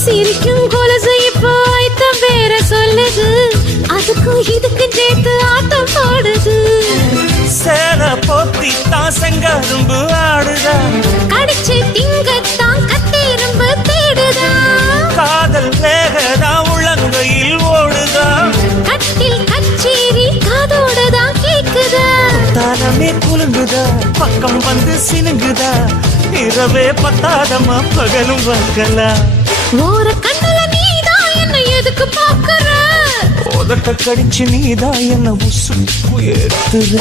சிரிக்கும் கொலுசு இப்போ ஐத்த பேர சொல்லுது, அதுக்கும் இதுக்கும் சேர்த்து ஆட்டம் போடுது. சேல போத்தி தான் செங்கரும்பு ஆடுதா, கடிச்சு திங்கத்தான் கத்தெரும்பு தேடுதா. காதல் வேகதா உள்ளங்கையில் ஓடுதா, கட்டில் கச்சேரி காதோடதான் கேக்குதா. தானமே குலுங்குதா, பக்கம் வந்து சினுங்குதா, இரவே பத்தாதமா பகலும் பார்க்கலாம். ஓர கண்ணுல நீதான் என்ன எதுக்கு பாக்குற, உதட்ட கடிச்சு நீதான் என்ன உசுப்பு ஏத்துற.